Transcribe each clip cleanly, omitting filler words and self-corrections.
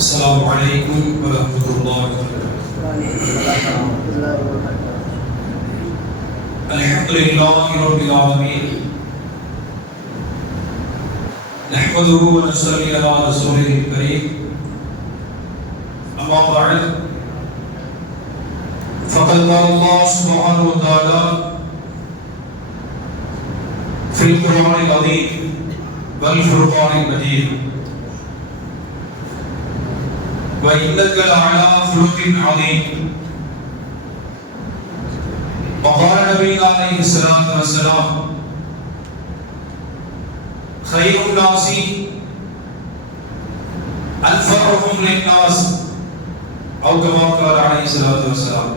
السلام عليكم ورحمة الله وبركاته. الحمد لله رب العالمين، نحمده ونصلي على رسوله الكريم. أما بعد، فقد قال الله سبحانه وتعالى في القرآن العظيم والفرقان المجيد: وإنك لعلى خلق عظيم. وقال نبينا عليه الصلاة والسلام: خير الناس أنفعهم للناس، أو كما قال عليه الصلاة والسلام.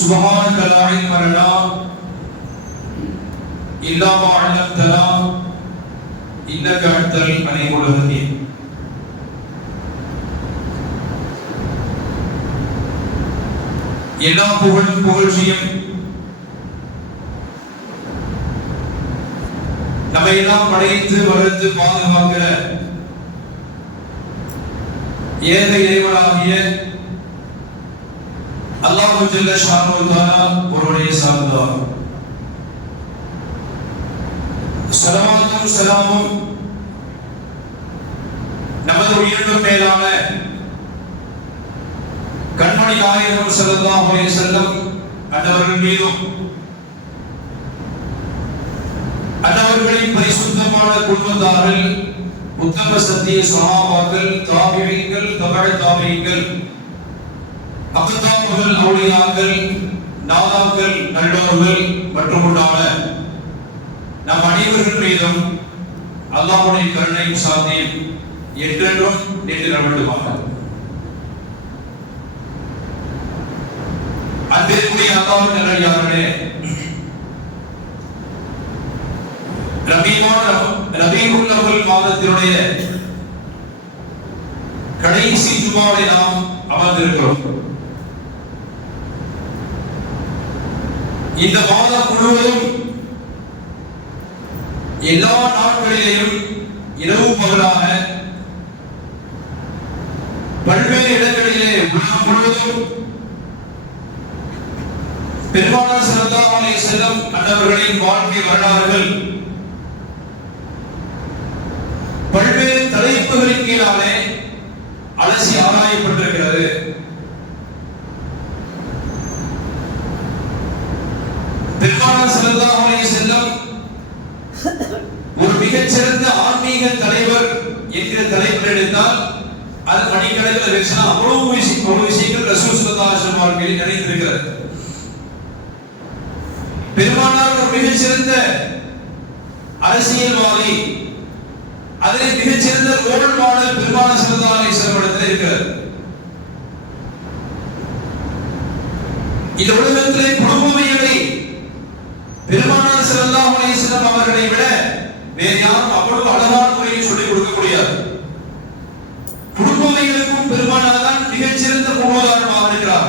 سبحانك لا علم لنا إلا ما علمتنا إنك أنت العليم الحكيم. எல்லா புகழ்ச்சியும் நம்மை எல்லாம் படைத்து வளர்த்து பாதுகாக்கிற ஏக இறைவனாகிய அல்லாஹ் ஜல்ல ஷானஹு வ தஆலா ஒருவரே சார்ந்தவர். ஸலவாத்தும் ஸலாமும் நமது உயிரினும் மேலான கண்மணி நாயகம் ஸல்லல்லாஹு அலைஹி வஸல்லம் அன்னவர்கள் மீதும், அன்னவர்களின் பரிசுத்தமான குடும்பத்தார்கள், உத்தம சத்திய சஹாபாக்கள், தாபிஈன்கள், தபஅ தாபிஈன்கள், அக்தாபுகள், அவுலியாக்கள், நாதாக்கள், நல்லோர்கள் மற்றும் உண்டான நம் அனைவர்கள் மீதும் அல்லாஹ்வுடைய கருணையும் சாந்தியும் என்றென்றும் நின்று நிலவட்டுமாக. அன்பிற்குரிய அல்லாஹ்வின் நல்லடியார்களே, ரபீஉல் அவ்வல் மாதத்தினுடைய கடைசி ஜுமாவை நாம் அமர்ந்திருக்கிறோம். இந்த மாதம் முழுவதும் எல்லா நாட்களிலேயும் இரவு பகலாக பல்வேறு இடங்களிலே உலகம் முழுவதும் பெருமானார் ஸல்லல்லாஹு அலைஹி வஸல்லம் அன்னவர்களின் வாழ்க்கை வரலாறுகள் பல்வேறு தலைப்புகளின் கீழாலே அலசி ஆராயப்பட்டிருக்கிறது. பெருமானார் ஸல்லல்லாஹு அலைஹி வஸல்லம் ஒரு மிகச்சிறந்த ஆன்மீக தலைவர் என்கிற தலைப்பில் எடுத்தால் அது மணிக்கணக்கில் வச்சுனா அவ்வளவு விஷயங்கள் ரசூல் ஸல்லல்லாஹு அலைஹி வஸல்லம் வாழ்க்கையில் நிறைந்திருக்கிறது. பெருமானார் ஒரு மிகச்சிறந்த அரசியல்வாதி, அதில் மிகச்சிறந்த ரோல் மாடல் பெருமானார் ஸல்லல்லாஹு அலைஹி வஸல்லம் இடத்தில் இருக்கிறது. இந்த உலகத்திலே குடும்பவியலை பெருமானார் ஸல்லல்லாஹு அலைஹி வஸல்லம் அவர்களை விட வேறு யாரும் அவ்வளவு அழகான முறையில் சொல்லிக் கொடுக்க முடியாது. குடும்பவியலுக்கும் பெருமானார் தான் மிகச்சிறந்த முன்னுதாரணமாக இருக்கிறார்.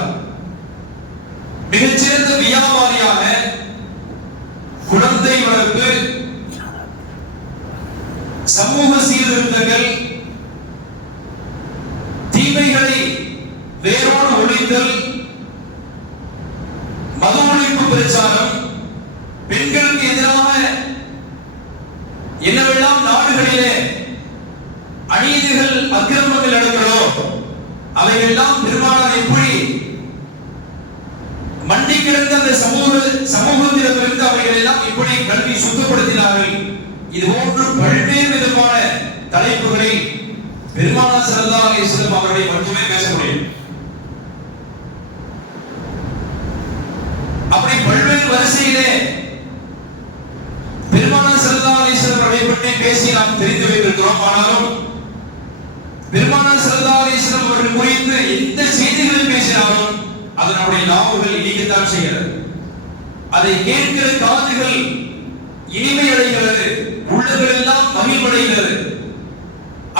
மிகச்சிறந்த வியாபாரியாக குழந்தை வளர்ப்பு, சமூக சீர்திருத்தங்கள், தீமைகளை வேரோடு ஒழித்தல், மது ஒழிப்பு பிரச்சாரம், பெண்களுக்கு எதிராக என்னவெல்லாம் நாடுகளிலே அநீதிகள் அக்கிரமங்கள் நடக்கிறதோ அவையெல்லாம் பெருமானார் எப்படி மண்டி கிடந்த அந்த சமூகத்திலிருந்து அவைகள் எல்லாம் இப்படி கல்வி சுத்தப்படுத்தினார்கள். இது போன்று பல்வேறு விதமான தலைப்புகளில் பெருமானார் ஸல்லல்லாஹு அலைஹி வஸல்லம் அவர்களை மட்டுமே பேச முடியும். அப்படி பல்வேறு வரிசையிலே பெருமானார் ஸல்லல்லாஹு அலைஹி வஸல்லம் அவர்களை பற்றி பேசி நாம் தெரிந்து வைத்திருக்கிறோம். ஆனாலும் பெருமானார் ஸல்லல்லாஹு அலைஹி வஸல்லம் அவர்கள் குறித்து எந்த செய்திகளை பேசினாலும் அது நம்முடைய நாவுகள் இனிக்கத்தான் செய்கிறது. அதை கேட்கிற காதுகள் இனிமை அடைகிறது, உள்ளங்கள் எல்லாம் மகிழ்வடைகிறது.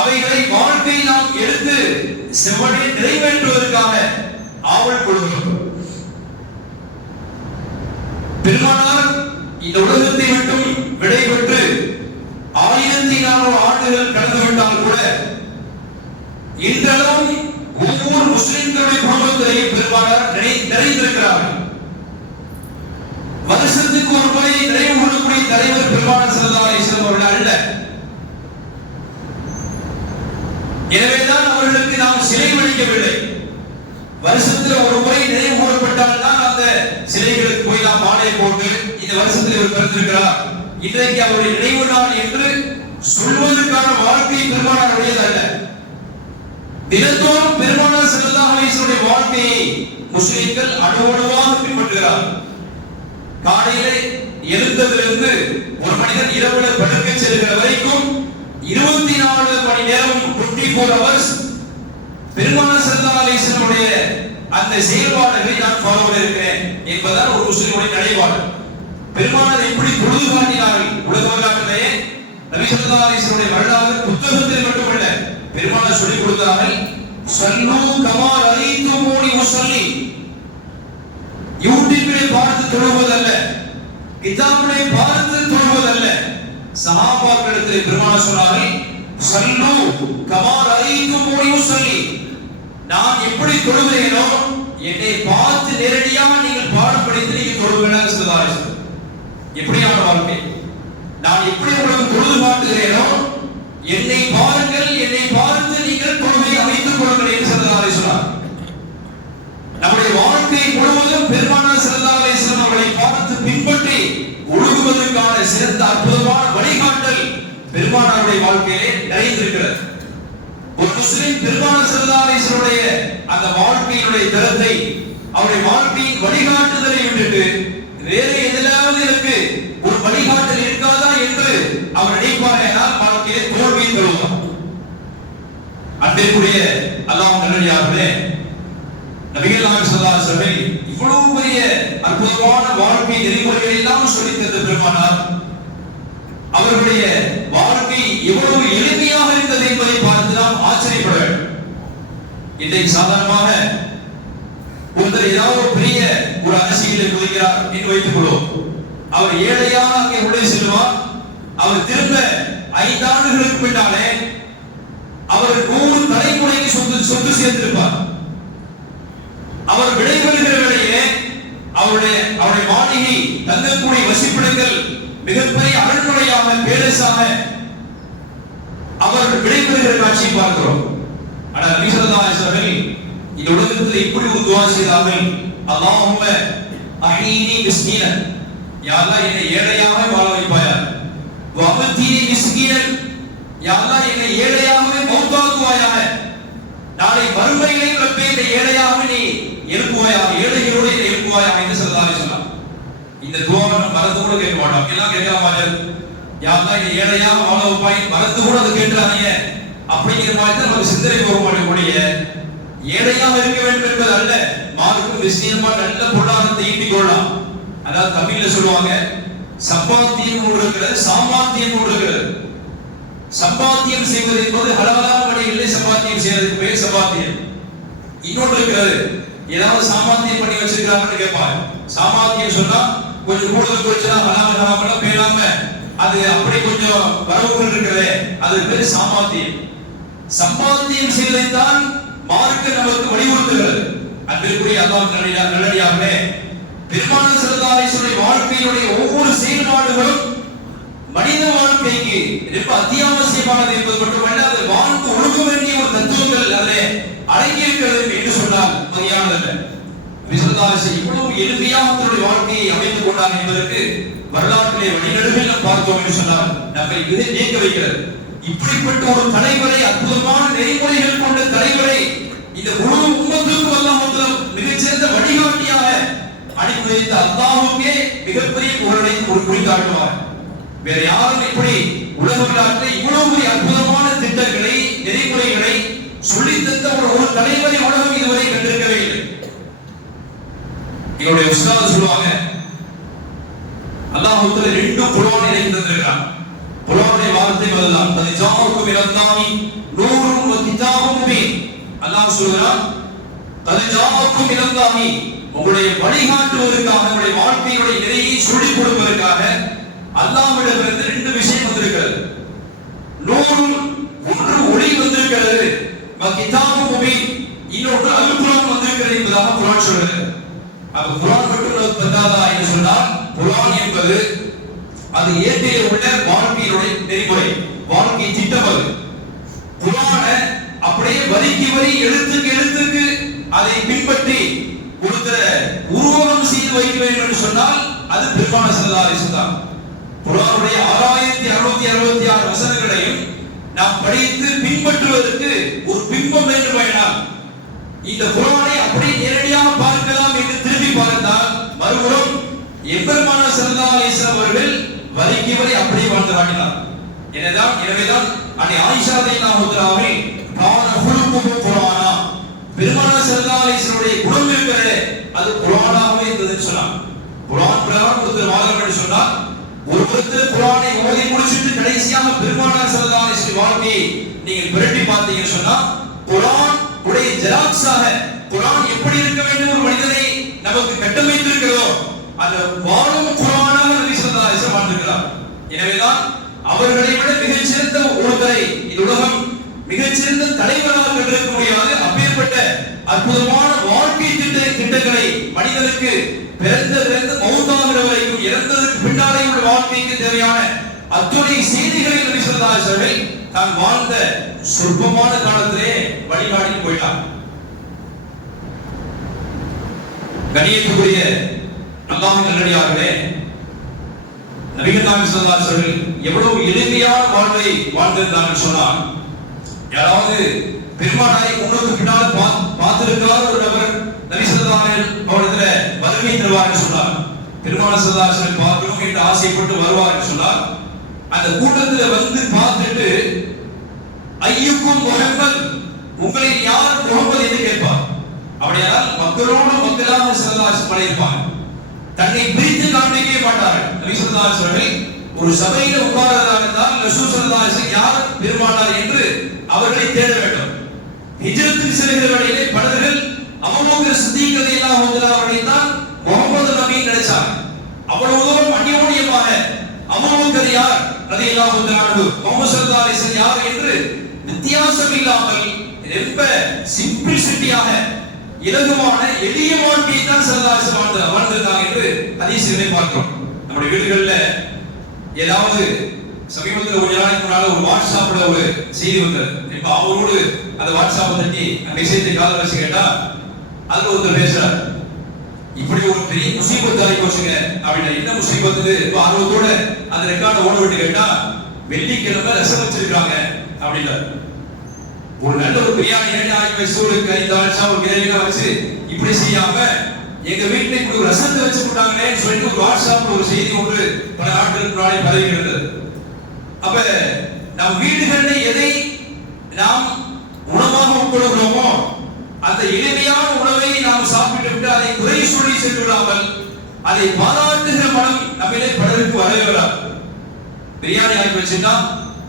அவைகளை வாழ்க்கையில் நாம் எடுத்து செவ்வனே நிறைவேற்றுவதற்காக ஆவல் கொள்கிறோம். பெருமானார் இந்த உலகத்தை விட்டும் விடைபெற்று 1400 ஆண்டுகள் கூட இன்றளவும் ஒவ்வொரு முஸ்லிம்களுடைய குடும்பத்திலேயும் பெரும்பாலான நிறைந்திருக்கிறார்கள். வருஷத்துக்கு ஒரு முறை நிறைவு கொள்ளக்கூடிய தலைவர் பெருமானார் ஸல்லல்லாஹு அலைஹி வஸல்லம் அவர்கள் அல்ல. எனவேதான் அவர்களுக்கு நாம் சிலை வடிக்கவில்லை. வருஷத்துல ஒரு முறை நினைவு கூறப்பட்டால் தான் அந்த சிலைகளுக்கு போய் நாம் மாலை போட்டு இந்த வருஷத்தில் இவர் பிறந்திருக்கிறார், இன்றைக்கு அவருடைய நினைவு நாள் என்று சொல்வதற்கான வாழ்க்கை பெருமானாருடையது அல்ல. தினத்தோறும் பெருமானார் ஸல்லல்லாஹு அலைஹி வஸல்லம் வாழ்க்கையை முஸ்லிம்கள் அணுவணுவாக பின்பற்றுகிறார். காலையிலே எழுந்ததிலிருந்து ஒரு மனிதன் இரவுல படுக்க செல்கிற வரைக்கும் 24 மணி நேரம் 24 hours பெருமானார் ஸல்லல்லாஹு அலைஹி வஸல்லம் அந்த செயல்பாடுகளை நான் ஃபாலோவில் இருக்கிறேன் என்பதால் ஒரு முஸ்லிமுடைய நிலைப்பாடு. பெருமானார் எப்படி பொழுது காட்டினார்கள் உலக வரலாற்றிலேயே நபி ஸல்லல்லாஹு அலைஹி வஸல்லம் வரலாறு புத்தகத்தில் மட்டுமல்ல, பெருமானார் சொல்லிக் கொடுத்தார்கள், ஸல்லூ கமா ரஅய்துமூனி உஸல்லி. யூடியூபிலே பார்த்து தொழுவதல்ல, கிதாபிலே பார்த்து தொழுவதல்ல. சஹாபாக்களிடத்தில் பெருமானார் சொன்னார்கள், ஸல்லூ கமா ரஅய்துமூனி உஸல்லி. நான் எப்படி தொழுகிறேனோ என்னை பார்த்து நேரடியாக நீங்கள் பாடம் படித்து நீங்கள் தொழுவீர்கள் ஸல்லல்லாஹு அலைஹி வஸல்லம். எப்படியான வாழ்க்கை? நான் எப்படி உங்களுக்கு தொழுது காட்டுகிறேனோ என்னை பாருங்கள், என்னை பார்த்து நீங்கள் தொழுகை அமைத்துக் கொள்ளுங்கள் என்று ஸல்லல்லாஹு அலைஹி வஸல்லம். நம்முடைய வாழ்க்கை முழுவதும் பெருமானார் ஸல்லல்லாஹு அலைஹி வஸல்லம் அவர்களை பார்த்து பின்பற்றி ஒழுகுவதற்கான சிறந்த அற்புதமான வழிகாட்டல் பெருமானாருடைய வாழ்க்கையிலே நிறைந்திருக்கிறது. ஒரு முஸ்லிம் பெருமானார் ஸல்லல்லாஹு அலைஹி வஸல்லம் அந்த வாழ்க்கையினுடைய தரத்தை, அவருடைய வாழ்க்கையின் வழிகாட்டுதலை விட்டுட்டு வேறு எதிலாவது எனக்கு ஒரு வழிகாட்டல் இருக்காதா என்று அவர் நினைப்பாரேனால் வாழ்க்கையை தோல்வியை தருவார். அன்றைக்குரிய அல்லாஹ் நல்லடியார்களே, நபிகள் நாயகம் ஸல்லல்லாஹு அலைஹி வஸல்லம் இவ்வளவு பெரிய அற்புதமான வாழ்க்கை நெறிமுறைகளை எல்லாம் சொல்லித் தந்த பெருமானார் அவர்களுடைய வாழ்க்கை எவ்வளவு எளிமையாக இருந்தது என்பதை பார்த்து நாம் ஆச்சரியப்பட வேண்டும். இன்றைக்கு சாதாரணமாக ஒருத்தர் ஏதாவது ஒரு பெரிய ஒரு அரசியலை குதிக்கிறார் என்று வைத்துக் கொள்வோம். அவர் ஏழையாக அங்கே உள்ளே செல்வார். அவர் திரும்ப 5 ஆண்டுகளுக்கு பின்னாலே அவர் 100 தலைமுறைக்கு சொத்து சேர்த்திருப்பார். அவர் விடைபெறுகிற வேளையிலே அவருடைய மாளிகை தங்கக்கூடிய வசிப்பிடங்கள் மிகப்பெரிய அரண்மனையாக பேலஸாக அவர் விடைபெறுகிற காட்சியை பார்க்கிறோம். ஆனால் நபி ஸல்லல்லாஹு அலைஹி வஸல்லம் இந்த உலகத்தில் இப்படி ஒரு துஆ செய்தார்கள், அல்லாஹும்ம அஹீனி மிஸ்கீனன், யா அல்லாஹ் என்னை ஏழையாக வாழ வைப்பாயா, வ அம்தீனி மிஸ்கீனன், யா அல்லாஹ் என்னை ஏழையாகவே மௌத்தாக்குவாயாக, நாளை மறுமையிலே ரப்பே என்னை ஏழையாக நீ எழுப்புவாயாக, ஏழைகளோடு என்னை எழுப்புவாயாக என்று ஸல்லல்லாஹு அலைஹி வஸல்லம். இந்த துஆவை நம்ம மறந்து கூட கேட்க மாட்டோம். எல்லாம் கேட்கலாம் மாட்டோம். யா அல்லாஹ் என்னை ஏழையாக வாழ வைப்பாய் மறந்து கூட அதை கேட்கறாதீங்க அப்படிங்கிற மாதிரி தான் நமக்கு சிந்தனை போக மாட்டேங்குடைய. ஏழையாக இருக்க வேண்டும் என்பது அல்ல, மார்க்கு நிச்சயமா நல்ல பொருளாதாரத்தை ஈட்டிக் கொள்ளலாம். அதாவது தமிழ்ல சொல்லுவாங்க, சம்பாத்தியம் இருக்கிறது, சாமாத்தியம் இருக்கிறது. சம்பாத்தியம் செய்வது என்பது ஹலாலான வழிகளிலே சம்பாத்தியம் செய்வதற்கு பேர் சம்பாத்தியம். இன்னொன்று இருக்கிறது, ஏதாவது சாமாத்தியம் பண்ணி வச்சிருக்காங்கன்னு கேட்பாங்க. சாமாத்தியம் சொன்னா கொஞ்சம் கூடுதல் போச்சுன்னா ஹலாம பேராம அது அப்படி கொஞ்சம் வரவுகள் இருக்கிறது, அது பேர் சாமாத்தியம். சம்பாத்தியம் செய்வதைத்தான் மார்க்க நமக்கு வலியுறுத்துகிறது. அன்பிற்குரிய அல்லாஹ் நல்லடியார்களே, பெருமானார் ஸல்லல்லாஹு அலைஹி வஸல்லம் வாழ்க்கையினுடைய ஒவ்வொரு செயல்பாடுகளும் மனித வாழ்க்கைக்கு ரொம்ப அத்தியாவசியமானது என்பது மட்டுமல்ல, அது வாழ்ந்து ஒழுக வேண்டிய ஒரு தத்துவங்கள் அதிலே அடங்கி இருக்கிறது என்று சொன்னால் சரியானதல்ல. இவ்வளவு எளிமையாக தன்னுடைய வாழ்க்கையை அமைத்துக் கொண்டார் என்பதற்கு வரலாற்றிலே வழிநடுவில் நாம் பார்த்தோம் என்று சொன்னால் நம்மை இதை நீக்க வைக்கிறது. இப்படிப்பட்ட ஒரு தலைவரை, அற்புதமான நெறிமுறைகள் கொண்ட தலைவரை இந்த முழு உம்மத்துக்கும் அல்லாஹ் மிகச்சிறந்த வழிகாட்டியாக அனுப்பி வைத்த அல்லாஹ்வுக்கே மிகப்பெரிய புகழை குறிக்காட்டுவார். வேற யாரும் இப்படி உலக வரலாற்றில் இவ்வளவு பெரிய அற்புதமான திட்டங்களை, நெறிமுறைகளை சொல்லித் தந்த ஒரு தலைவரை உலகம் இதுவரை கண்டிருக்கவே இல்லை. என்னுடைய உஸ்தாத் சொல்லுவாங்க, அல்லாஹ் தஆலா 2 குர்ஆனை இறக்கி தந்திருக்கிறான். குர்ஆனுடைய வார்த்தை அதுதான், தஜாவுக்கும் இலந்தாமி நூறும் வ கிதாபும் முபீன். அல்லாஹ் சொல்றான், தஜாவுக்கும் இலந்தாமி, உங்களுடைய வழிகாட்டுவதற்காக, உங்களுடைய வாழ்க்கையுடைய நெறியை சொல்லிக் கொடுப்பதற்காக அல்லாஹ்விடமிருந்து 2 விஷயம் வந்திருக்கிறது. நூறும், ஒன்று ஒளி என்பதாக குர்ஆன் சொல்கிறது. அப்ப குர்ஆன் மட்டும் நமக்கு பத்தாதா என்று சொன்னால், குர்ஆன் என்பது அது இயற்கையிலே உள்ள வாழ்க்கையினுடைய நெறிமுறை, வாழ்க்கை திட்டம். அது குர்ஆனை அப்படியே வரிக்கு வரி எழுத்துக்கு எழுத்துக்கு அதை பின்பற்றி ஒருத்தர உருவகம் செய்து வைக்க வேண்டும் என்று சொன்னால் அது பெருமானார் ஸல்லல்லாஹு அலைஹி வஸல்லம். குர்ஆனுடைய 6666 வசனங்களையும் நாம் படித்து பின்பற்றுவதற்கு ஒரு பிம்பம் வேண்டுமானால் இந்த குர்ஆனை அப்படியே நேரடியாக பார்க்கலாம் என்று திரும்பி பார்த்தால் மறுபுறம் எம்பெருமானார் ஸல்லல்லாஹு அலைஹி வஸல்லம் அவர்கள் வரிக்கு வரி அப்படியே வாழ்ந்து காட்டினார். எனவேதான் அன்னை ஆயிஷா ரலியல்லாஹு தஆலா கான ஹுலுகுஹு குர்ஆனா, பெருமானார் ஸல்லல்லாஹு அலைஹி வஸல்லம் குணம் இருக்கிறதே அது குர்ஆனாகவே இருந்ததுன்னு சொன்னார். குர்ஆன் பிரகாரம் ஒருத்தர் வாழ என்று சொன்னால், ஒருத்தர் குர்ஆனை ஓதி முடிச்சிட்டு கடைசியாக பெருமானார் ஸல்லல்லாஹு அலைஹி வஸல்லம் வாழ்க்கையை நீங்கள் புரட்டி பார்த்தீங்கன்னு சொன்னா, குர்ஆன் உடைய ஜெராக்ஸாக குர்ஆன் எப்படி இருக்க வேண்டும் ஒரு மனிதனை நமக்கு கட்டமைத்திருக்கிறதோ அந்த வாழும் குர்ஆனாக நபி ஸல்லல்லாஹு அலைஹி வஸல்லம் வாழ்ந்திருக்கிறார். எனவேதான் அவர்களை விட மிகச்சிறந்த ஒருவரை இந்த உலகம் மிகச்சிறந்த தலைவராக கண்டிருக்க முடியாது. அப்பேற்பட்ட அற்புதமான வாழ்க்கை திட்டங்களை மனிதனுக்கு பிறந்ததிலிருந்து மௌத்தாகிற வரைக்கும் இறந்ததற்கு பின்னாலே உள்ள வாழ்க்கைக்கு தேவையான அத்துணை செய்திகளை நபி ஸல்லல்லாஹு அலைஹி வஸல்லம் தான் வாழ்ந்த சொற்பமான காலத்திலே வழிகாட்டி போயிட்டார். கண்ணியத்துக்குரிய அல்லாஹ்வின் நல்லடியார்களே, நபிகள் நாயகம் ஸல்லல்லாஹு அலைஹி வஸல்லம் எவ்வளவு எளிமையான வாழ்வை வாழ்ந்திருந்தார்கள் சொன்னால், யாராவது பெருமானாரை முன்னுக்கு பின்னால் பார்த்திருக்கிறார் ஒரு நபர் நபி ஸல்லல்லாஹு அலைஹி வஸல்லம் அவரிடத்துல வருகை தருவார் சொன்னார், பெருமானார் ஸல்லல்லாஹு அலைஹி வஸல்லம் பார்க்கணும் என்று ஆசைப்பட்டு வருவார் சொன்னார், அந்த கூட்டத்துல வந்து பார்த்துட்டு ஐயுக்கும் முஹம்மத், உங்களில் யார் முஹம்மத் என்று கேட்பார். அப்படியானால் மக்களோடு மக்களாக ஸல்லல்லாஹு அலைஹி வஸல்லம் இருப்பார். தன்னை பிரித்து காண்பிக்கவே மாட்டார்கள். நபி ஸல்லல்லாஹு அலைஹி வஸல்லம் ஒரு சபையில உட்கார்ந்ததாக இருந்தால் ரசூல் ஸல்லல்லாஹு அலைஹி வஸல்லம் யார் பெருமானார் என்று அவர்களை தேட வேண்டும். ஹிஜ்ரத்துக்கு செல்கிற வேளையிலே பலர்கள் அபூபக்கர் சித்திக் ரலியல்லாஹு அன்ஹு அவர்களை தான் முஹம்மது நபி நினைச்சார். அவ்வளவு தூரம் அந்யோன்யமாக அபூபக்கர் யார் ரலியல்லாஹு அன்ஹு, முஹம்மது ஸல்லல்லாஹு அலைஹி வஸல்லம் யார் என்று வித்தியாசம் இல்லாமல் ரொம்ப சிம்பிளிசிட்டியாக இலகுவான எளிய வாழ்க்கையை தான் ஸல்லல்லாஹு அலைஹி வஸல்லம் வாழ்ந்திருந்தாங்க என்று ஹதீஸ்களை பார்க்கிறோம். நம்முடைய வீடுகளில் ஏதாவது சமீபத்தில் கொஞ்ச நாளைக்கு முன்னால ஒரு வாட்ஸ்அப்ல ஒரு செய்தி வந்தது. இப்ப அவரோடு அந்த வாட்ஸ்அப் தட்டி அந்த விஷயத்தை கால வச்சு கேட்டா அதுல ஒருத்தர் பேசுறாரு, இப்படி ஒரு பெரிய முசீபத் ஆகி போச்சுங்க அப்படின்னா, என்ன முசீபத்து ஆர்வத்தோட அந்த ரெக்கார்ட ஓட விட்டு கேட்டா, வெள்ளிக்கிழமை ரசம் வச்சிருக்காங்க அப்படின்னா, ஒரு நல்ல ஒரு பிரியாணி ஆகி சூழலுக்கு 5 ஆச்சா ஒரு கிரேவியா வச்சு இப்படி செய்யாம எங்க வீட்டுல இப்படி ஒரு ரசத்தை வச்சு போட்டாங்களேன்னு சொல்லிட்டு ஒரு வாட்ஸ்அப்ல ஒரு செய்தி ஒன்று பல நாட்களுக்கு முன்னாடி பரவி இருந்தது. அப்ப நம் வீடுகளில் எதை நாம் உணவாக உட்கொள்கிறோமோ அந்த எளிமையான உணவை நாம் சாப்பிட்டு விட்டு அதை குறை சொல்லி சென்றுவிடாமல் அதை பாராட்டுகிற மனம் நம்மளே பலருக்கு வரவே வராது. பிரியாணி ஆகி வச்சுட்டா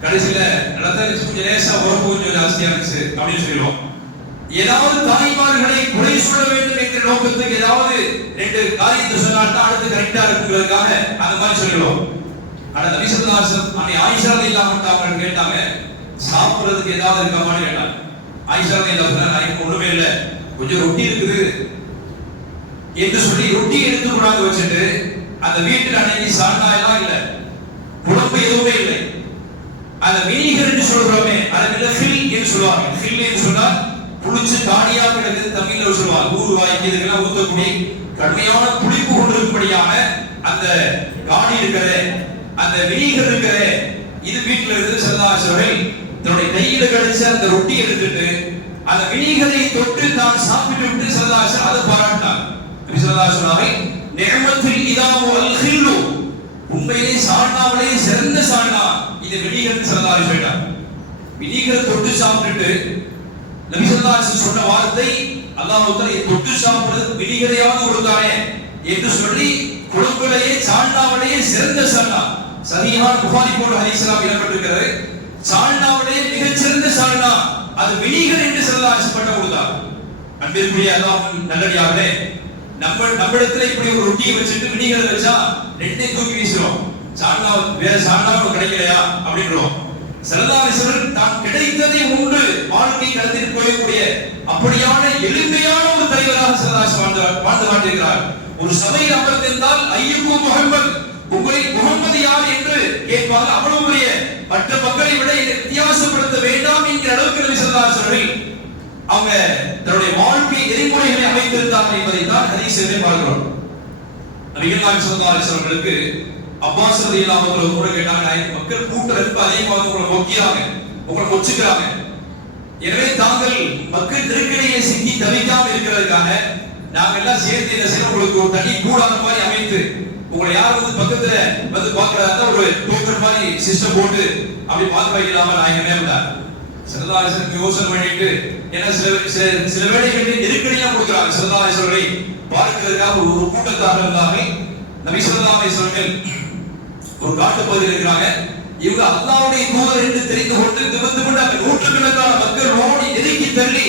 கடைசியில நல்லதா கொஞ்சம் லேசா உறவு கொஞ்சம் ஜாஸ்தியா இருந்துச்சு அப்படின்னு சொல்லுவோம். ஏதாவது தாய்மார்களை குறை சொல்ல வேண்டும் என்ற நோக்கத்துக்கு ஏதாவது 2 காரியத்தை சொன்னால்தான் அடுத்து கரெக்டா இருக்குங்கிறதுக்காக அந்த மாதிரி சொல்லிடுவோம். ஆனா நபி ஸல்லல்லாஹு அலைஹி வஸல்லம் அன்னை ஆயிஷா ரலியல்லாஹு அன்ஹா அவங்க கேட்டாங்க, சாப்பிடுறதுக்கு ஏதாவது இருக்காமான்னு கேட்டாங்க. ஆயிஷா ரலியல்லாஹு அன்ஹா எனக்கு ஒண்ணுமே இல்லை, கொஞ்சம் ரொட்டி இருக்குது என்று சொல்லி ரொட்டி எடுத்து கொண்டாந்து வச்சுட்டு அந்த வீட்டில் அன்னைக்கு சால்னா எல்லாம் இல்லை, குழம்பு எதுவுமே இல்லை. அந்த வினிகர் என்று சொல்றோமே அதுல ஃபில் என்று சொல்லுவாங்க. ஃபில் என்று சொன்னா புளிச்சு காடியா கிடக்குது, தமிழ்ல சொல்லுவாங்க. ஊறுகாய்க்கு இதுக்கெல்லாம் ஊற்றக்கூடிய கடுமையான புளிப்பு கொண்டிருக்கும்படியான அந்த காடி இருக்கிறது, அந்த வினிகர் இருக்கிறது, இது வீட்டில் இருந்து ஸல்லல்லாஹு அலைஹி வஸல்லம் தன்னுடைய கையில கிடைச்ச அந்த ரொட்டி எடுத்துட்டு அந்த வினிகரை தொட்டு தான் சாப்பிட்டு விட்டு ஸல்லல்லாஹு அலைஹி வஸல்லம் அதை பாராட்டினார். நபி ஸல்லல்லாஹு அலைஹி வஸல்லம் நிஅமத்துல் இதாமு வல் ஹில்லு, உண்மையிலே சால்னாவிலே சிறந்த சால்னா இது வினிகர் ஸல்லல்லாஹு அலைஹி வஸல்லம். வினிகர் தொட்டு சாப்பிட்டு நபி ஸல்லல்லாஹு அலைஹி வஸல்லம் சொன்ன வார்த்தை, அல்லாஹ் தஆலா தொட்டு சாப்பிடுறது வினிகரையாவது கொடுத்தானே என்று சொல்லி குழம்புலையே சால்னாவிலேயே சிறந்த சால்னா, சஹீஹான புகாரி போன்ற ஹதீஸ்லாம் இடம்பெற்றிருக்கிறது. சால்னாவிலே மிகச்சிறந்த சால்னா அது வினிகர் என்று ஸல்லல்லாஹு அலைஹி வஸல்லம் கொடுத்தார். அன்பிற்குரிய அல்லாஹ்வின் நல்லடியார்களே, நம்மிடத்துல இப்படி ஒரு ரொட்டியை வச்சுட்டு வினிகர் வச்சா 2 தூக்கி வீசுறோம். சால்னா வேற சால்னாவும் கிடைக்கலையா அப்படின்றோம். ஸல்லல்லாஹு அலைஹி வஸல்லம் தான் கிடைத்ததை உண்டு வாழ்க்கை கடத்திட்டு போயக்கூடிய அப்படியான எளிமையான ஒரு தலைவராக சபையாக ஸல்லல்லாஹு வாழ்ந்து காட்டியிருக்கிறார். ஒரு சபையில் அமர்ந்திருந்தால் ஐயுக்கும் முஹம்மது, உங்களில் முகம்மது யார் என்று கேட்பாங்க. அவ்வளவு பெரிய மற்ற மக்களை விட வித்தியாசப்படுத்த வேண்டாம் என்கிற அளவுக்கு நபி ஸல்லல்லாஹு அலைஹி வஸல்லம் அவங்க தன்னுடைய வாழ்க்கை நெறிமுறைகளை அமைத்திருந்தார்கள் என்பதை தான் ஹதீஸிலே பார்க்கிறோம். நபிகள் நாயகம் ஸல்லல்லாஹு அலைஹி வஸல்லம் அப்பாஸ் ரலியல்லாஹு அன்ஹு கூட கேட்டாங்க, மக்கள் கூட்டம் ரொம்ப அதிகமாக உங்களை மொக்கியாங்க, உங்களை மொச்சுக்கிறாங்க, எனவே தாங்கள் மக்கள் நெருக்கடியை சிக்கி தவிக்காமல் இருக்கிறதுக்காக நாங்க எல்லாம் சேர்த்து என்ன செய்யணும், உங்களுக்கு ஒரு தனி கூடாத மாதிரி அமைத்து உங்களை யார் வந்து பக்கத்துல வந்து பார்க்கறதா ஒரு டோக்கன் மாதிரி சிஸ்டம் போட்டு அப்படி பார்க்க வைக்கலாமா நான் என்ன பண்ணேன். ஸல்லல்லாஹு அலைஹி வஸல்லம் யோசனை பண்ணிட்டு ஏன்னா சில வேளைகளில் நெருக்கடியா கொடுக்குறாங்க. ஸல்லல்லாஹு அலைஹி வஸல்லம் பார்க்கிறதுக்காக ஒரு கூட்டத்தாக இருந்தாங்க. நபி ஸல்லல்லாஹு அலைஹி வஸல்லம் ஒரு காட்டுப்பகுதியில் இருக்கிறாங்க. இவங்க அல்லாஹ்வுடைய தூதர் என்று தெரிந்து கொண்டு திபந்து அந்த நூற்றுக்கணக்கான மக்கள் ஓடி நெருக்கி தள்ளி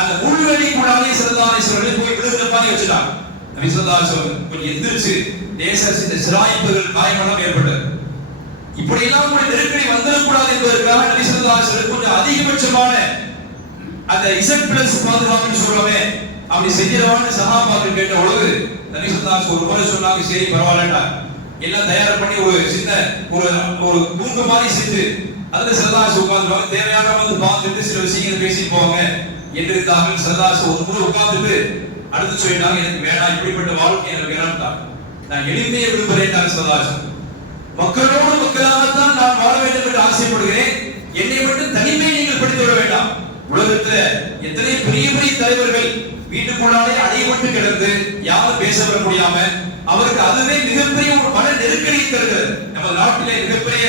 அந்த முள்வெளிக்குள்ளாலே ஸல்லல்லாஹு அலைஹி வஸல்லம் போய் விழுகிற மாதிரி வச்சுட்டாங்க. நபி ஸல்லல்லாஹு அலைஹி வஸல்லம் கொஞ்சம் எந்திரிச்சு லேசாக இந்த சிராய்ப்புகள் காயமெல்லாம் ஏற்பட்டது. இப்படி எல்லாம் கூட நெருக்கடி வந்துடக்கூடாது என்பதற்காக நபி ஸல்லல்லாஹு அலைஹி வஸல்லம் கொஞ்சம் அதிகபட்சமான அந்த இசட் பிளஸ் பாதுகாப்புன்னு சொல்றவே அப்படி செஞ்சிடவான்னு சஹாபாக்கள் கேட்ட பொழுது நபி ஸல்லல்லாஹு அலைஹி வஸல்லம் ஒரு முறை சொன்னாங்க, சரி பரவாயில்லடா, எல்லாம் தயார் பண்ணி ஒரு சின்ன ஒரு கூண்டு மாதிரி செஞ்சு அதுல ஸல்லல்லாஹு அலைஹி வஸல்லம் உட்கார்ந்துருவாங்க. தேவையான வந்து பார்த்துட்டு சில விஷயங்களை பேசிட்டு போவாங்க என்று இருந்தார்கள். ஸல்லல்லாஹு அலைஹி வஸல்லம் ஒரு முறை உட்கார்ந்துட்டு அடுத்து சொல்லிட்டாங்க, எனக்கு வேண்டாம், இப்படிப்பட்ட வாழ்க்கை எனக்கு வேண்டாம், நான் எளிமையை விரும்புகிறேன். ஸல்லல்லாஹு அலைஹி வஸல்லம் மக்களோடு மக்களாகத்தான் நான் வாழ வேண்டும் என்று ஆசைப்படுகிறேன், என்னை மட்டும் தனிமையை நீங்கள் படித்து விட வேண்டாம். உலகத்துல எத்தனை பெரிய பெரிய தலைவர்கள் வீட்டுக்குள்ளாலே அடையப்பட்டு கிடந்து யாரும் பேச வர முடியாம அவருக்கு அதுவே மிகப்பெரிய ஒரு மன நெருக்கடியை தருகிறது. நம்ம நாட்டிலே மிகப்பெரிய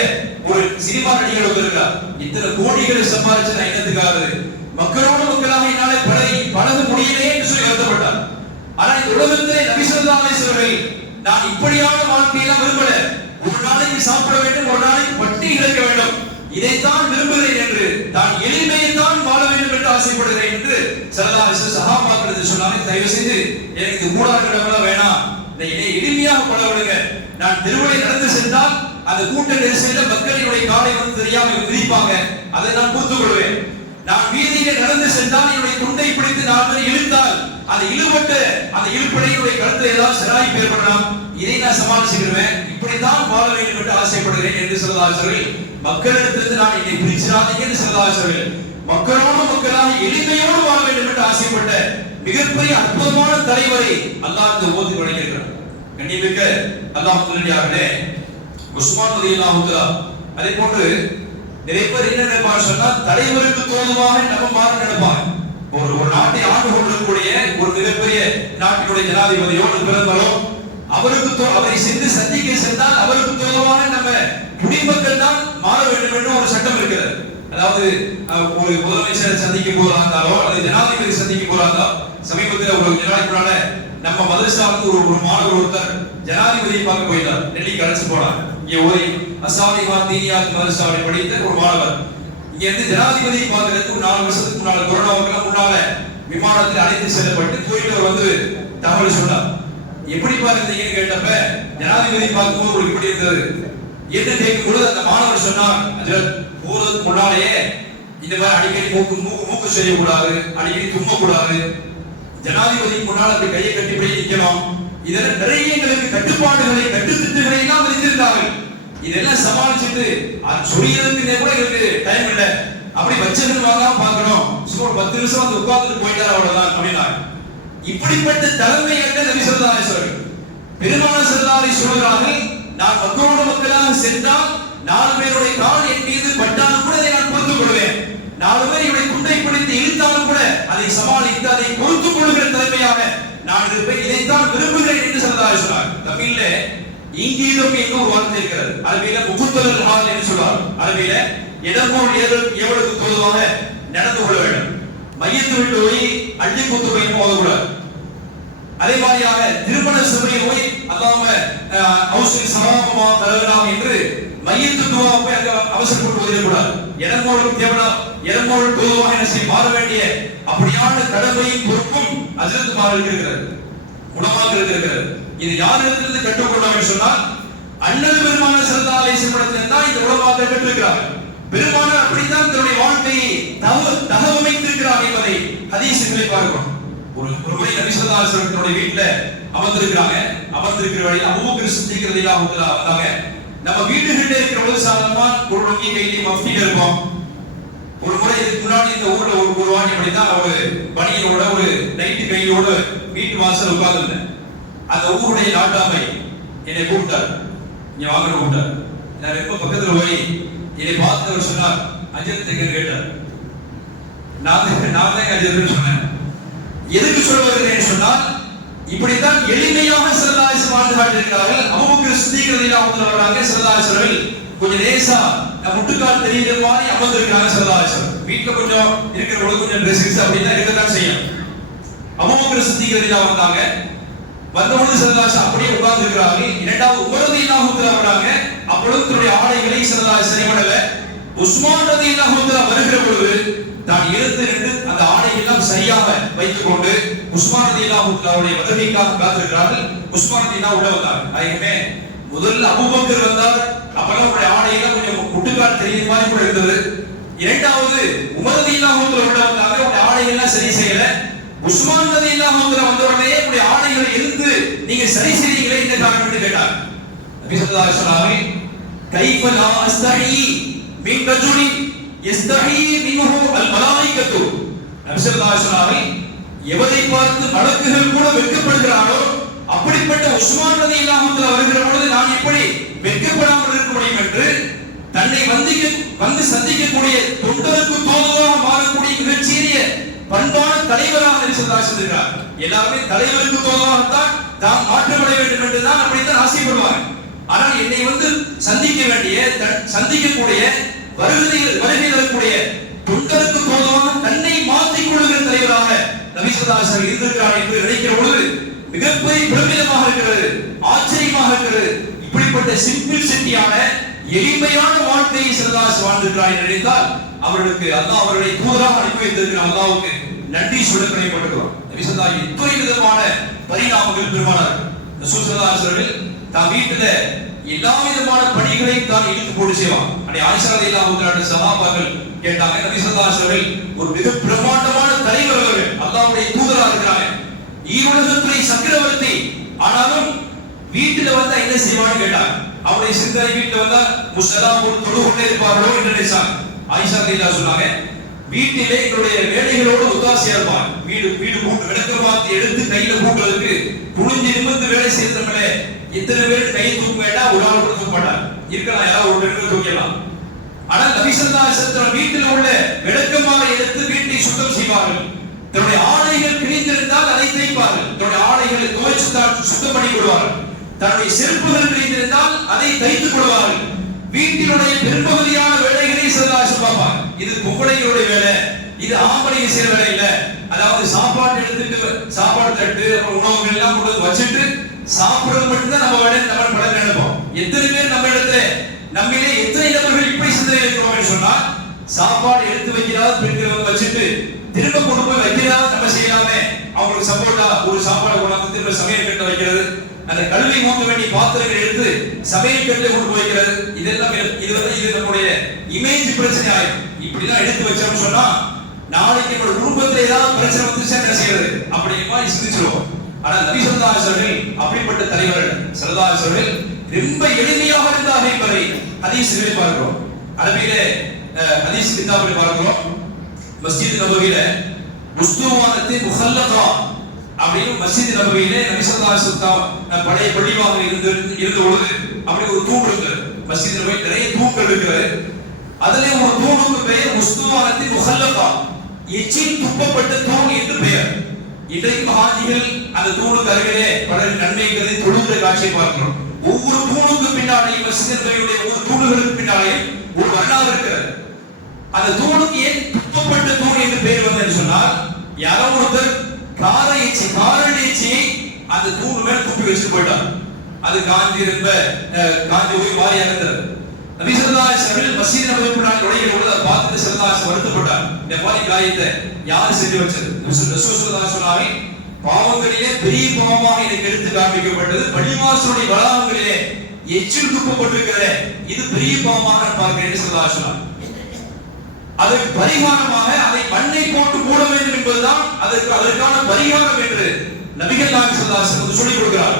ஒரு சினிமா நடிகர் இருக்கிறார், இத்தனை கோடிகளை சம்பாதிச்சு நான் என்னத்துக்காக மக்களோடு மக்களாக என்னால பழக முடியலையே என்று சொல்லி வருத்தப்பட்டார். ஆனா இந்த உலகத்திலே நபி ஸல்லல்லாஹு அலைஹி வஸல்லம் நான் இப்படியான வாழ்க்கையெல்லாம் விரும்பல, ஒரு நாளைக்கு சாப்பிட வேண்டும், ஒரு நாளைக்கு பட்டி இழக்க வேண்டும், இதைத்தான் விரும்புகிறேன் என்று நான் எளிமையை தான் வாழ வேண்டும் என்று ஆசைப்படுகிறேன் என்று ஸல்லல்லாஹு அலைஹி வஸல்லம் சஹாபாக்கள் சொன்னாங்க. தயவு செய்து எனக்கு மூடாக்கிடமெல்லாம் வேணாம், என்னை எளிமையாக பழ விடுங்க. நான் தெருவழி நடந்து சென்றால் அந்த கூட்ட நெரிசலில் மக்களினுடைய காலை வந்து தெரியாமல் விதிப்பாங்க, அதை நான் பொறுத்துக் கொள்வேன். நான் வீதியிலே நடந்து சென்றால் என்னுடைய துண்டை பிடித்து நான் இழுத்தால் அந்த இழுபட்ட அந்த இழுப்படையினுடைய கழுத்தை ஏதாவது சிராய்ப்பு ஏற்படலாம், இதை நான் சமாளிச்சுக்கிறேன், இப்படித்தான் வாழ வேண்டும் என்று ஆசைப்படுகிறேன் என்று ஸல்லல்லாஹு அலைஹி வஸல்லம் மக்களிடத்திலிருந்து நான் என்னை பிரிச்சிடாதீங்க என்று ஸல்லல்லாஹு அலைஹி வஸல்லம் மக்களோடு மக்களாக எளிமையோடு வாழ வேண்டும் என்று ஆசைப்பட்ட மிகப்பெரிய அற்புதமான தலைவரை அல்லாஹ் இந்த ஓதி வழங்கியிருக்கிறார். கண்டிப்பாக அல்லாஹ் நல்லடியார்களே, உஸ்மான் ரலியல்லாஹு தஆலா அதே போன்று நிறைய பேர் என்ன நினைப்பாங்க சொன்னா, தலைவருக்கு தோதுவாக நம்ம மாற நினைப்பாங்க. ஒரு நாட்டை ஆண்டு கொண்டிருக்கக்கூடிய ஒரு மிகப்பெரிய நாட்டினுடைய ஜனாதிபதியோ பிரதமரோ அவரை சென்று சந்திக்க சென்றால் அவருக்கு தோதுவாக நம்ம குடிமக்கள் தான் மாற வேண்டும் என்று ஒரு சட்டம் இருக்கிறது. அதாவது ஒரு முதலமைச்சர் சந்திக்க போறாங்களோ அல்லது ஜனாதிபதி சந்திக்க போறாங்களோ, சமீபத்தில் ஒரு ஜனாதிபதியோட நம்ம மதரசாவுக்கு ஒரு மாணவர் ஒருத்தர் ஜனாதிபதியை பார்க்க போயிட்டார், டெல்லிக்கு அழைச்சு போனார். இங்கே ஒரு அசாதிமா தீனியாத் மதரசாவை படித்த ஒரு மாணவர் இங்க இருந்து ஜனாதிபதியை பார்க்கறதுக்கு 4 வருஷத்துக்கு முன்னால கொரோனாவுக்கு முன்னால விமானத்தில் அழைத்து செல்லப்பட்டு போயிட்டு அவர் வந்து தகவல் சொன்னார். எப்படி பார்க்கிறீங்கன்னு கேட்டப்ப ஜனாதிபதி பார்க்கும்போது ஒரு இப்படி இருந்தது என்று கேட்கும் பொழுது அந்த மாணவர் சொன்னார், போறதுக்கு முன்னாலேயே இந்த மாதிரி அடிக்கடி மூக்கு செய்யக்கூடாது, அடிக்கடி தும்மக்கூடாது, ஜனாதிபதிக்கு முன்னால் அப்படி கையை கட்டிப்படி நிற்கணும், இதெல்லாம் நிறைய எங்களுக்கு கட்டுப்பாடுகளை கட்டுத்திட்டுகளை எல்லாம் விதித்திருந்தார்கள். இதெல்லாம் சமாளிச்சுட்டு அது சொல்லியதுக்கு கூட எங்களுக்கு டைம் இல்லை, அப்படி வச்சது வாங்காம பார்க்கணும், சும்மா 10 நிமிஷம் வந்து உட்கார்ந்துட்டு போயிட்டார் அவ்வளவுதான் அப்படின்னாங்க. இப்படிப்பட்ட தலைமைகள் நபி ஸல்லல்லாஹு அலைஹி வஸல்லம் பெருமானார் ஸல்லல்லாஹு அலைஹி சொல்கிறார்கள், நான் மக்களோடு மக்களாக சென்றால் 4 பேருடைய கால் என் மீது பட்டாலும் கூட அதை நான் பொறுத்துக் கொள்வேன், 4 பேர் இவனை குண்டை பிடித்து இழுத்தாலும் கூட அதை சமாளித்து அதை பொறுத்துக் கொள்கிற தலைமையாக நான் இருப்பேன், இதைத்தான் விரும்புகிறேன் என்று ஸல்லல்லாஹு அலைஹி வஸல்லம். தமிழ்ல இங்கீதம் என்ற ஒரு வார்த்தை இருக்கிறது, அரபியில முகுத்தல் ஹால் என்று சொல்வார். அரபியில இடமோடு எவ்வளவு தோதுவாக நடந்து கொள்ள வேண்டும், மையத்து விட்டு போய் அள்ளி குத்து போய் போகக்கூடாது. அதே மாதிரியாக திருமண சபையை போய் அல்லாம அவசர சமாபமா தரலாம் என்று மையத்து துவாவை அவசரப்பட்டு போயிடக்கூடாது. இடமோடு தோதுவாக என்ன செய்ய மாற வேண்டிய அப்படியான கடமையும் பொறுப்பும் ஹஜ்ரத் மார்களுக்கு இருக்கிறது, உலமாக்களுக்கு இருக்கிறது. இது யாரிடத்திலிருந்து கற்றுக்கொள்ளலாம் சொன்னால் அண்ணல் பெருமானார் ஸல்லல்லாஹு அலைஹி வஸல்லம் தான் இந்த உலமாக்கள் கற்றுக்கிறார்கள். பெருமானார் அப்படித்தான் தன்னுடைய வாழ்க்கையை தகவமைத்திருக்கிறார் என்பதை ஹதீஸிலே பார்க்கிறோம். ஒரு முறை நபி ஸல்லல்லாஹு அலைஹி வஸல்லம் வீட்டுல அமர்ந்திருக்கிற வழியில அபூபக்கர் சித்திக் ரலியல்லாஹு தஆலா வந்தாங்க. நம்ம வீட்டுகிட்ட இருக்கிற பொழுது சாதாரணமா குர்ஆன் கையில மஃப்தில இருப்போம். ஒரு முறை இதுக்கு முன்னாடி இந்த ஊர்ல ஒரு குர்ஆன் அப்படிதான் ஒரு பனியனோட ஒரு நைட் கையோட வீட்டு வாசல் உட்கார்ந்திருந்தேன். அந்த ஊருடைய நாட்டாமை என்னை கூப்பிட்டார், இங்க வாங்க கூப்பிட்டார். நான் ரொம்ப பக்கத்துல போய் என்னை பார்த்தவர் சொன்னார், அஜித் எங்க கேட்டார். நான் தான் அஜித் சொன்னேன். எதுக்கு சொல்ல வருகிறேன் சொன்னால், இப்படித்தான் எளிமையாக ஸல்லல்லாஹு அலைஹி வஸல்லம் வாழ்ந்து காட்டியிருக்கிறார்கள். அபூபக்கர் சித்திக் ரலியல்லாஹு தஆலா வராங்க, ஸல்லல்லாஹு அலைஹி வஸல்லம் கொஞ்சம் லேசா முட்டுக்கால் தெரியுற மாதிரி அமர்ந்திருக்கிறாங்க. ஸல்லல்லாஹு அலைஹி வஸல்லம் வீட்டுல கொஞ்சம் இருக்கிற பொழுது கொஞ்சம் ட்ரெஸ் அப்படின்னா இருக்கத்தான் செய்யும். அபூபக்கர் சித்திக் ரலியல்லாஹு வந்தாங்க. வந்தபொழுது ஸல்லல்லாஹு அலைஹி வஸல்லம் அப்படியே உட்கார்ந்து இருக்கிறார்கள். இரண்டாவது உமர் ரலியல்லாஹு தஆலா வராங்க. அப்பொழுது தன்னுடைய ஆடைகளை ஸல்லல்லாஹு அலைஹி வஸல்லம் பண்ணல. உஸ்மான் ரலியல்லாஹு தஆலா வருகிற பொழுது தான் எழுந்து நின்று அந்த ஆடை எல்லாம் சரியாக வைத்துக் கொண்டு உஸ்மான் ரலியல்லாஹு தஆலாவுடைய உதவிக்காக காத்திருக்கிறார்கள். உஸ்மான் ரலியல்லாஹு உள்ள வந்தார். அதுக்குமே முதல்ல அபூபக்கர் வந்தார். அப்பெல்லாம் அவருடைய ஆடையெல்லாம் கொஞ்சம் முட்டுக்கால் தெரியுற மாதிரி கூட இருந்தது. இரண்டாவது உமர் ரலியல்லாஹு தஆலா உள்ள வந்தாங்க. அவருடைய ஆடையெல்லாம் சரி செய்யல. உஸ்மான் ரலியல்லாஹு தஆலா வந்த உடனே அவருடைய ஆடைகளை எழுந்து நீங்க சரி செய்றீங்களே என்ன காரணம் என்று கேட்டார். நபி ஸல்லல்லாஹு அலைஹி வஸல்லம் கைஃப லா அஸ்தஹி மின் ரஜுலின் யஸ்தஹி மின்ஹு அல் மலாயிகத்து. நபி ஸல்லல்லாஹு அலைஹி வஸல்லம் எவரை பார்த்து மலக்குகள் கூட வெட்கப்படுகிறாரோ அப்படிப்பட்ட உஸ்மான் ரலியல்லாஹு தஆலா வருகிற பொழுது நான் எப்படி வெட்கப்படாமல் இருக்க முடியும் என்று தன்னை வந்து சந்திக்கக்கூடிய தொண்டருக்கு தோதுவாக மாறக்கூடிய மிகச்சிறிய பண்பான தலைவராக நபி ஸல்லல்லாஹு அலைஹி வஸல்லம் இருக்கிறார். எல்லாருமே தலைவருக்கு தோதுவாகத்தான் தாம் மாற்றமடைய வேண்டும் என்றுதான் அப்படித்தான் ஆசைப்படுவாங்க. ஆனால் என்னை வந்து சந்திக்கக்கூடிய வருகை வரக்கூடிய தொண்டருக்கு தோதுவாக தன்னை மாற்றிக் கொள்ளுகிற தலைவராக நபி ஸல்லல்லாஹு அலைஹி வஸல்லம் இருந்திருக்கிறார் என்று நினைக்கிற பொழுது மிகப்பெரிய பெருமிதமாக இருக்கிறது, ஆச்சரியமாக இருக்கிறது. இப்படிப்பட்ட சிம்பிளிசிட்டியான எளிமையான வாழ்க்கையை ஸல்லல்லாஹு அலைஹி வஸல்லம் வாழ்ந்திருக்கிறார் என்று நினைத்தால் அவர்களுக்கு அல்லாஹ் அவர்களை தூதராக அனுப்பி வைத்திருக்கிற அல்லாஹ்வுக்கு நன்றி சொல்ல கடமைப்பட்டிருக்கிறோம். நபி ஸல்லல்லாஹு அலைஹி வஸல்லம் இத்தனை விதமான பரிணாமங்கள் பெருமானார். ரசூல் ஸல்லல்லாஹு அலைஹி வஸல்லம் தான் வீட்டுல எல்லா விதமான பணிகளையும் தான் இழுத்து போட்டு செய்வான். அன்னை ஆயிஷா ரலியல்லாஹு தஆலா சஹாபாக்கள் கேட்டாங்க, நபி ஸல்லல்லாஹு அலைஹி வஸல்லம் ஒரு மிக பிரமாண்டமான தலைவர் அவர்கள், அல்லாஹ்வுடைய தூதராக இருக்கிறாங்க, ஈருலகத்துறை சக்கரவர்த்தி, ஆனாலும் வீட்டுல வந்தா என்ன செய்வான்னு கேட்டாங்க. அவருடைய சிந்தனை வீட்டுல வந்தா முஸ்ஸலாம் ஒரு தொழுகொண்டே இருப்பார்களோ என்று நினைச்சாங்க. ஆயிஷா ரலியல்லாஹு சொன்னாங்க, வீட்டிலே எங்களுடைய வேலைகளோடு ஒத்தாசையா இருப்பாங்க. வீடு கூட்டு விளக்கமாத்தி எடுத்து கையில கூட்டுறதுக்கு குனிஞ்சு நிமிர்ந்து வேலை செய்யறவங்களே இத்தனை பேர் கை தூக்க வேண்டாம், ஒரு ஆள் கூட தூக்க மாட்டாங்க. இருக்கலாம், யாராவது ஒரு இடத்துல தூக்கலாம். ஆனால் நபி ஸல்லல்லாஹு அலைஹி வஸல்லம் வீட்டில் உள்ள விளக்கமாக எடுத்து வீட்டை சுத்தம் செய்வார்கள். தன்னுடைய ஆடைகள் கிழிந்திருந்தால் அதை தேய்ப்பார்கள். தன்னுடைய ஆடைகளை துவைச்சு சுத்தம் பண்ணி கொள்வார்கள். தன்னுடைய செருப்புகள் கிழிந்திருந்தால் அதை தைத்துக் கொள்வார்கள். வீட்டினுடைய பெரும்பகுதியான வேலைகளை ஸல்லல்லாஹு அலைஹி வஸல்லம் பார்ப்பாங்க. இது பொம்பளைகளுடைய வேலை, இது ஆம்பளைங்க செய்யற வேலை இல்ல. அதாவது சாப்பாடு எடுத்துட்டு சாப்பாடு தட்டு உணவுகள் எல்லாம் கொண்டு வச்சுட்டு சாப்பிடுறது மட்டும்தான் நம்ம வேலை, நம்ம படம் நினைப்போம். எத்தனை பேர் நம்ம இடத்துல நம்மளே எத்தனை நபர்கள் இப்படி சிந்தனை இருக்கிறோம் சொன்னா, சாப்பாடு எடுத்து வைக்கிறாவது பெண்கள் வச்சுட்டு திரும்ப கொண்டு போய் வைக்கிறாவது நம்ம செய்யலாமே, அவங்களுக்கு சப்போர்ட்டா ஒரு சாப்பாடு கொண்டாந்து திரும்ப சமையல் கட்ட வைக்கிறது, அந்த கழுவி ஊற்ற வேண்டிய பாத்திரங்கள் எடுத்து சமையல் கட்டை கொண்டு போய் வைக்கிறது, இதெல்லாம் இது நம்முடைய இமேஜ் பிரச்சனை ஆகும். இப்படிலாம் எடுத்து வச்சோம்னு சொன்னா நாளைக்கு நம்ம குடும்பத்துல ஏதாவது பிரச்சனை வந்துச்சா என்ன செய்யறது அப்படி மாதிரி சிந்திச்சிருவோம். ஆனா நபி ஸல்லல்லாஹு அலைஹி வஸல்லம் அப்படிப்பட்ட தலைவர்கள் ஸல்லல்லாஹு அலைஹி வஸல்லம் ரொம்ப எளிமையாக இருந்தார்கள் என்பதை ஹதீஸிலே பார்க்கிறோம். அரபியிலே ஹதீஸ் கிதாபிலே பார்க்கிறோம். மஸ்ஜித் நபவியில உஸ்துவானத்தி முஹல்லகா அப்படின்னு மஸ்ஜித் நபவியிலே நபி ஸல்லல்லாஹு அலைஹி வஸல்லம் பழைய பள்ளிவாக இருந்த பொழுது அப்படி ஒரு தூண் இருக்கு. மஸ்ஜித் நபவியில நிறைய தூண்கள் இருக்கிறது. அதிலே ஒரு தூணுக்கு பெயர் உஸ்துவானத்தி முஹல்லகா, எச்சில் துப்பப்பட்ட தூண் என்று பெயர். இன்றைக்கு ஹாஜிகள் அந்த தூணுக்கு அருகிலே பல நன்மைகளை தொழுகிற காட்சியை பார்க்கிறோம். ஒவ்வொரு தூணுக்கு பின்னாலேயும் மஸ்ஜித் நபவியுடைய ஒவ்வொரு தூணுகளுக்கு பின்னாலேயும் ஒரு வரலாறு இருக்கிறது. அந்த தூணுக்கு ஏன் துப்பப்பட்ட தூண் என்று பெயர் வந்ததுன்னு சொன்னால், யாரோ ஒருத்தர் காரணியை அந்த தூண் மேல துப்பி வச்சுட்டு போயிட்டார். அது காஞ்சி போய் வாரியா இருந்தது. நபி ஸல்லல்லாஹு அலைஹி வஸல்லம் மஸ்ஜித் நபவிக்குள்ள நுழையும் பொழுது அதை பார்த்துட்டு ஸல்லல்லாஹு அலைஹி வஸல்லம் வருத்தப்பட்டார். இந்த மாதிரி காரியத்தை யார் செஞ்சு வச்சது? ரசூல் ஸல்லல்லாஹு அலைஹி வஸல்லம் பாவங்களிலே பெரிய பாவமாக எனக்கு எடுத்து காண்பிக்கப்பட்டது பள்ளிவாசலுடைய வளாகங்களிலே எச்சில் துப்பப்பட்டிருக்கிற இது பெரிய பாவமாக பார்க்கிறேன் ஸல்லல்லாஹு அலைஹி வஸல்லம். அதற்கு பரிகாரமாக அதை மண்ணை போட்டு மூட வேண்டும் என்பதுதான் அதற்கான பரிகாரம் என்று நபிகள் நாயகம் ஸல்லல்லாஹு அலைஹி வஸல்லம் சொல்லிக் கொடுக்கிறார்.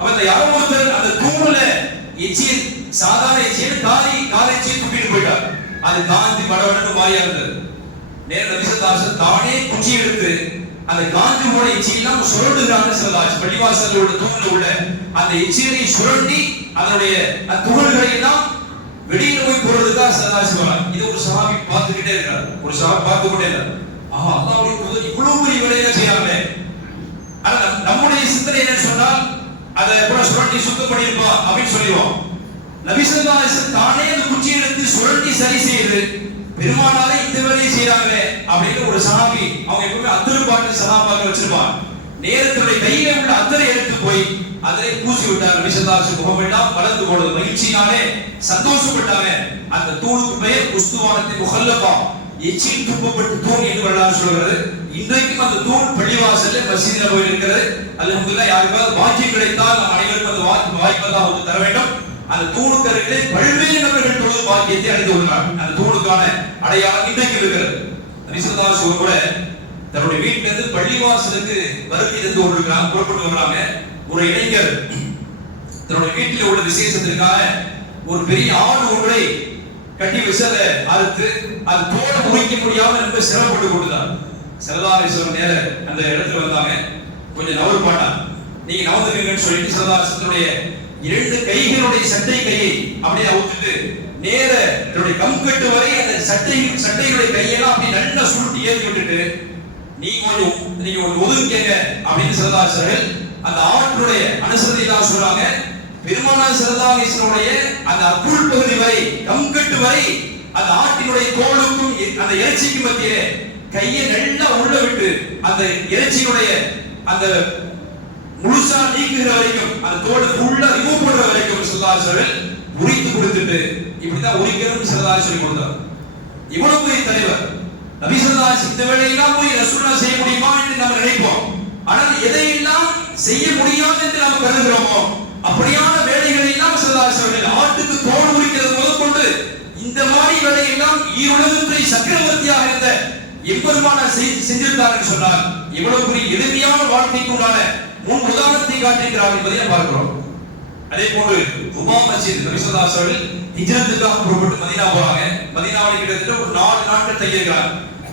அவன் யாரோ ஒருத்தர் அந்த தூணுல எச்சியை சாதாரண எச்சியை காலை எச்சியை துப்பிட்டு போயிட்டார். அது காந்தி படவனு மாறியா இருந்தது. நேர நபி ஸல்லல்லாஹு அலைஹி வஸல்லம் தானே குச்சி எடுத்து அந்த காந்தி போன எச்சியெல்லாம் சுரண்டுகிறாங்க. ஸல்லல்லாஹு பள்ளிவாசல்ல உள்ள தூண்ல உள்ள அந்த எச்சியை சுரண்டி அதனுடைய துகள்களை எல்லாம் வெளியில போய் போறதுக்காக ஸல்லல்லாஹு சொல்றாங்க. இது ஒரு சஹாபி பார்த்துக்கிட்டே இருக்காரு. ஒரு சஹாபி பார்த்துக்கிட்டே இருக்காரு. அல்லாஹ்வுடைய தூதர் இவ்வளவு பெரிய வேலையை செய்யறாங்க. ஆனா நம்முடைய சிந்தனை என்ன சொன்னால் அதை கூட சுரண்டி சுத்தம் பண்ணிருப்பா அப்படின்னு சொல்லிடுவோம். நபி ஸல்லல்லாஹு அலைஹி வஸல்லம் தானே அந்த குச்சியை எடுத்து சுரண்டி சரி செய்து பெருமானாலே இந்த வேலையை செய்யறாங்களே அப்படின்னு ஒரு சஹாபி, அவங்க எப்பவுமே அத்தர் பாட்டில் சஹாபாக்கள் வச்சிருப்பாங்க. நேரத்துடைய கையில உள்ள அத்தரை எடுத்து போய் அதிலே பூசி விட்டார். நபி ஸல்லல்லாஹு அலைஹி வஸல்லம் முகமெல்லாம் வளர்ந்து போனது, மகிழ்ச்சியாலே சந்தோஷப்பட்டாங்க. அந்த தூணுக்கு பெயர் உஸ்துவானத்தின் முகல்லபா, எச்சில் துப்பப்பட்ட தூண் என்று வரலாறு சொல்கிறது. இன்றைக்கும் அந்த தூண் பள்ளிவாசல்ல மஸ்ஜித்ல போய் இருக்கிறது. அல்ஹம்துலில்லாஹ் யாருக்காவது பாக்கியம் கிடைத்தால் நம் அனைவருக்கும் அந்த வாய்ப்பு அல்லாஹ் தர வேண்டும். அந்த தூணுக்கு அருகிலே பல்வேறு நபர்கள் தொழுது பாக்கியத்தை அடைந்து கொள்கிறார்கள். அந்த தூணுக்கான அடையாளம் இன்றைக்கு இருக்கிறது. நபி ஸல்லல்லாஹு அலைஹி வஸல்லம் கூட தன்னுடைய வீட்டில இருந்து பள்ளிவாசலுக்கு வருகை தந்து கொண்டிருக்கிறாங்க, புறப்பட்டு வர்றாங்க. ஒரு இளைஞர் தன்னுடைய வீட்டில் உள்ள விசேஷத்திற்காக ஒரு பெரிய ஆடு ஒன்றை கட்டி வச்சு அதை அறுத்து அது தோட முறிக்க முடியாம ரொம்ப சிரமப்பட்டு கொண்டுதான். ஸல்லல்லாஹு அலைஹி வஸல்லம் நேர அந்த இடத்துல வந்தாங்க. கொஞ்சம் நவரு பாட்டாங்க. நீங்க நவந்துக்கங்கன்னு சொல்லிட்டு ஸல்லல்லாஹு அலைஹி வஸல்லம் இரண்டு கைகளுடைய சட்டை கையை அப்படியே அவுத்துட்டு நேர தன்னுடைய கம்கட்டு வரை அந்த சட்டையுடைய கையெல்லாம் அப்படி நல்லா சுருட்டி ஏற்றி விட்டுட்டு நீங்க ஒரு ஒதுக்கீங்க அப்படின்னு ஸல்லல்லாஹு அலைஹி வஸல்லம் அந்த ஆட்டுடைய அனுசரத்தை தான் சொல்றாங்க. பெருமானார் ஸல்லல்லாஹு அலைஹி வஸல்லம் அந்த அக்குள் பகுதி வரை கம்கட்டு வரை அந்த ஆட்டினுடைய தோலுக்கும் அந்த இறைச்சிக்கு மத்தியிலே கையை நல்லா உள்ள விட்டு அந்த இறைச்சியுடைய அந்த முழுசா நீக்குகிற வரைக்கும் அந்த தோல் ஃபுல்லா ரிமூவ் பண்ற வரைக்கும் ஸல்லல்லாஹு அலைஹி வஸல்லம் உரித்து கொடுத்துட்டு இப்படிதான் உரிக்கணும் ஸல்லல்லாஹு அலைஹி வஸல்லம் கொடுத்தார். இவ்வளவு பெரிய தலைவர் நபி ஸல்லல்லாஹு அலைஹி வஸல்லம் இந்த வேலையெல்லாம் போய் ரசூலுல்லாஹ் செய்ய முடியுமா என்று நாம் நினைப்போம். ஆனால் எதையெல்லாம் செய்ய முடியாது என்று நாம் கருதுகிறோமோ அப்படியான வேலைகளை எல்லாம் ஸல்லல்லாஹு அலைஹி வஸல்லம் ஆட்டுக்கு தோல் உரிக்கிறது முதற்கொண்டு இந்த மாதிரி வேலையெல்லாம் ஈருலகத்தை சக்கரவர்த்தியாக இருந்த எம்பெருமானார் செஞ்சிருந்தார்கள் சொன்னால் இவ்வளவு பெரிய எளிமையான வாழ்க்கைக்கு உண்டான முன் உதாரணத்தை காட்டுகிறார் என்பதை நாம் பார்க்கிறோம். அதே போன்று குபா மஸ்ஜித் நபி ஸல்லல்லாஹு அலைஹி வஸல்லம் ஹிஜ்ரத்துக்காக புறப்பட்டு மதீனா போறாங்க. மதீனாவில் கிட்டத்தட்ட ஒரு 4 நாட்கள் தங்கியிருக்கிறார்.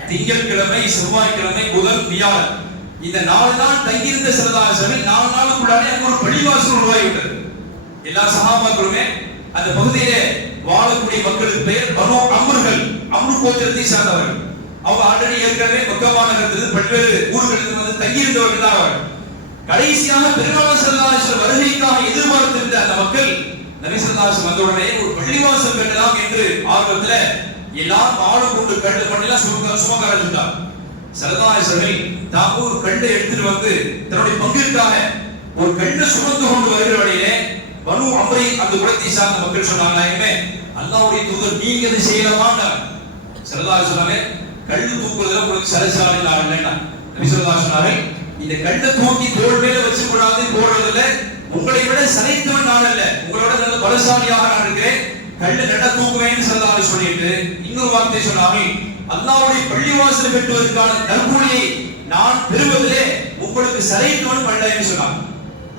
திங்கட்கிழமை, செவ்வாய்க்கிழமை, புதன், வியாழன் இந்த 4 நாள் தங்கியிருந்த ஸல்லல்லாஹு அலைஹி வஸல்லம் 4 நாளுக்குள்ளாலே அங்க ஒரு பள்ளிவாசல் உருவாகிவிட்டது. எல்லா சஹாபாக்களுமே அந்த பகுதியிலே வாழக்கூடிய மக்களுக்கு பெயர் பனு அம்ர்கள், அம்ரு கோத்திரத்தை சார்ந்தவர்கள். அவங்க ஆல்ரெடி ஏற்கனவே மக்கா மாநகரத்திலிருந்து பல்வேறு ஊர்களுக்கு வந்து தங்கியிருந்தவர்கள் தான் அவர்கள். கடைசியாக பெருமானார் ஸல்லல்லாஹு அலைஹி வஸல்லம் வருகைக்காக எதிர்பார்த்திருந்த அந்த மக்கள் நபி ஸல்லல்லாஹு அலைஹி வஸல்லம் வந்த உடனே ஒரு பள்ளிவாசல் கட்டலாம் என்று ஆர்வத்துல எல்லாரும் ஆளு கொண்டு கல்லு பண்ணலாம் சுமக்க ஆரம்பித்தார். ஸல்லல்லாஹு அலைஹி வஸல்லம் தாம் ஒரு கல்லை எடுத்துட்டு வந்து தன்னுடைய பங்கிற்காக ஒரு கல்லை சுமந்து கொண்டு வருகிற வழியிலே பனு அம்ரை அந்த குலத்தை சார்ந்த மக்கள் சொன்னாங்க, நாயகமே அல்லாஹ்வுடைய தூதர் நீங்க அதை செய்யலாமான்னாங்க. ஸல்லல்லாஹு அலைஹி வஸல்லம் கல்லு தூக்குறதுல உங்களுக்கு சலசலான நான் இல்லைன்னா நபி ஸல்லல்லாஹு அலைஹி வஸல்லம் இந்த கல்லை தூக்கி தோள் மேல வச்சு கூடாது போடுறதுல உங்களை விட சளைத்தவன் நான் அல்ல, உங்களோட நல்ல பலசாலியாக நான் இருக்கிறேன், கல்லை நல்லா தூக்குவேன்னு ஸல்லல்லாஹு அலைஹி வஸல்லம் சொல்லிட்டு இன்னொரு வார்த்தை சொன்னாங்க, அல்லாஹ்வுடைய பள்ளிவாசல் கட்டுவதற்கான நற்கூலியை நான் பெறுவதிலே உங்களுக்கு சளைத்தவன் அல்ல என்று சொன்னாங்க.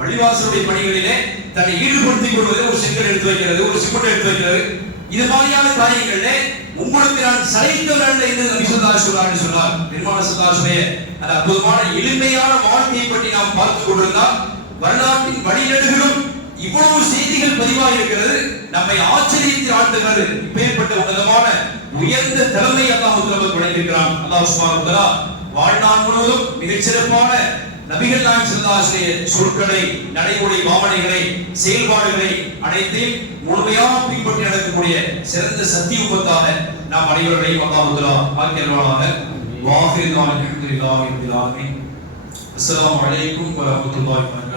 பள்ளிவாசலுடைய பணிகளிலே தன்னை ஈடுபடுத்திக் கொள்வதில் ஒரு செங்கல் எடுத்து வைக்கிறது, ஒரு சிமெண்ட் எடுத்து வைக்கிறது, இது மாதிரியான காரியங்களிலே உங்களுக்கு நான் சளைத்தவன் அல்ல என்று நபி ஸல்லல்லாஹு அலைஹி வஸல்லம் சொன்னார். பெருமானார் ஸல்லல்லாஹு அலைஹி வஸல்லம் அந்த அற்புதமான எளிமையான வாழ்க்கையை பற்றி நாம் பார்த்துக் கொண்டிருந்தால் வரலாற்றின் வழிநெடுகிலும் இவ்வளவு செய்திகள் பதிவாக இருக்கிறது, நம்மை ஆச்சரியத்தில் ஆழ்த்துகிறது. இப்பேற்பட்ட உன்னதமான உயர்ந்த தலைமை அல்லாஹ் நமக்கு வழங்கியிருக்கிறான். அல்லாஹ் சுப்ஹானஹு வ தஆலா வாழ்நாள் முழுவதும் மிகச்சிறப்பான நபிகள் நாயகம் ஸல்லல்லாஹு அலைஹி வஸல்லம் சொற்களை, நடைமுறை பாவனைகளை, செயல்பாடுகளை அனைத்தையும் முழுமையாக பின்பற்றி நடக்கக்கூடிய சிறந்த சத்திய உம்மத்தாக நாம் அனைவரையும் அல்லாஹ் தஆலா ஆக்கியருள்வானாக. வாஹிர் அல்ஹம்துலில்லாஹி ரப்பில் ஆலமீன். அஸ்ஸலாமு அலைக்கும் வ ரஹ்மத்துல்லாஹி வ பரகாத்துஹு.